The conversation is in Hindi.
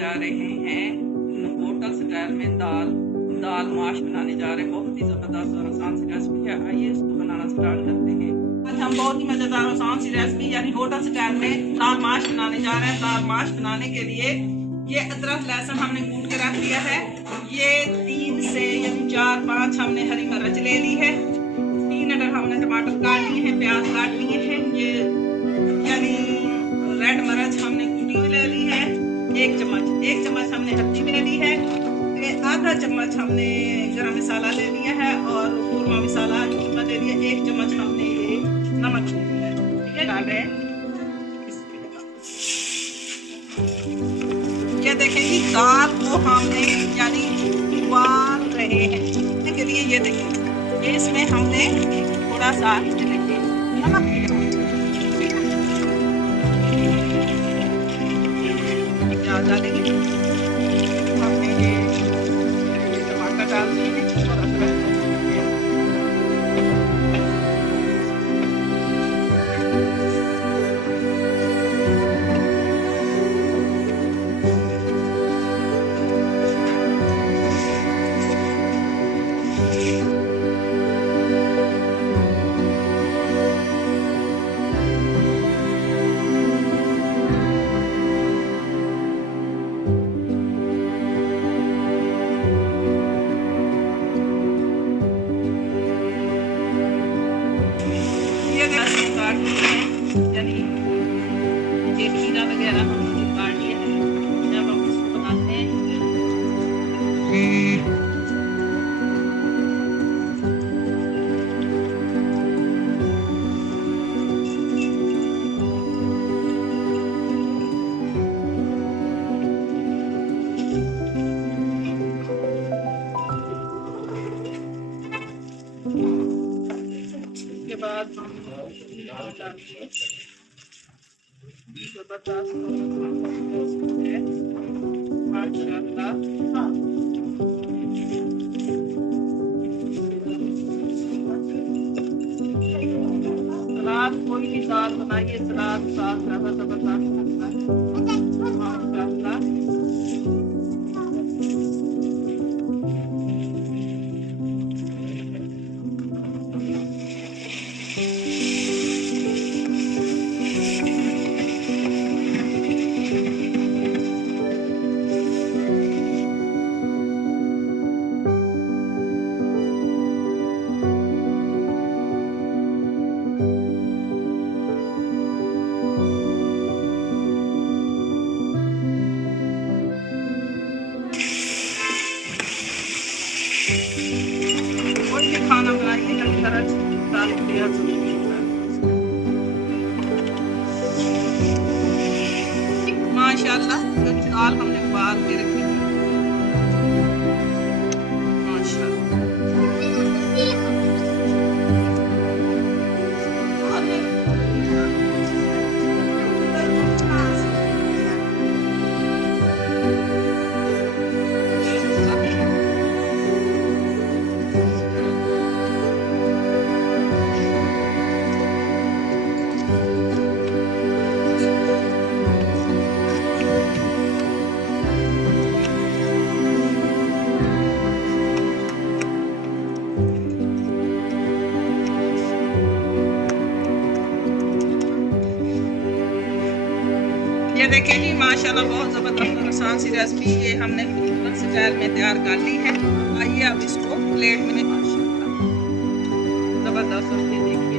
जा रहे हैं होटल स्टाइल में दाल माश बनाने जा रहे हैं। बहुत ही ज़बरदस्त और आसान सी रेसिपी है। आइए इसको बनाना स्टार्ट करते हैं। आज हम बहुत ही मज़ेदार और आसान सी रेसिपी यानी होटल स्टाइल में दाल माश बनाने जा रहे हैं। दाल माश बनाने के लिए ये अदरक लहसुन हमने कूट के रख लिया है। ये 3 से यानी 4-5 हमने हरी मिर्च ले ली है। 3 अदर हमने टमाटर काट लिए हैं, प्याज काट लिए हैं। ये यानी रेड मिर्च हमने कूटी हुई ले ली है। 1 चम्मच हमने हल्दी ले ली है। आधा चम्मच हमने गरम मसाला ले लिया है और कूरमा मसाला ले लिया। 1 चम्मच हमने ये नमक ले लिया है। ठीक है, डाल रहे हैं। ये देखेंगे दाल को हमने यानी उबाल रहे हैं के लिए। ये देखिए ये इसमें हमने थोड़ा सा नमक डालेंगे। हमने ये टमाटर डाल दिए हैं और अदरक यानी ये खीरा वगैरह हमने काट लिया है। जब हम इसको बनाते हैं उसके बाद हम जबरदस्त है माशाल्लाह। सलाद कोई भी दाल बनाइए, सलाद साथ ज़्यादा जबरदस्त लगता है माशाल्लाह। कोई भी खाना बनाइए हर तरह दाल दिया माशाल्लाह। जो दाल हमने उबाल के रखी है माशाल्लाह। ये देखें जी माशाल्लाह बहुत ज़बरदस्त और आसान सी रेसिपी ये हमने स्टाइल में तैयार कर ली है। आइए अब इसको प्लेट में माशाल्लाह ज़बरदस्त और ये देखिए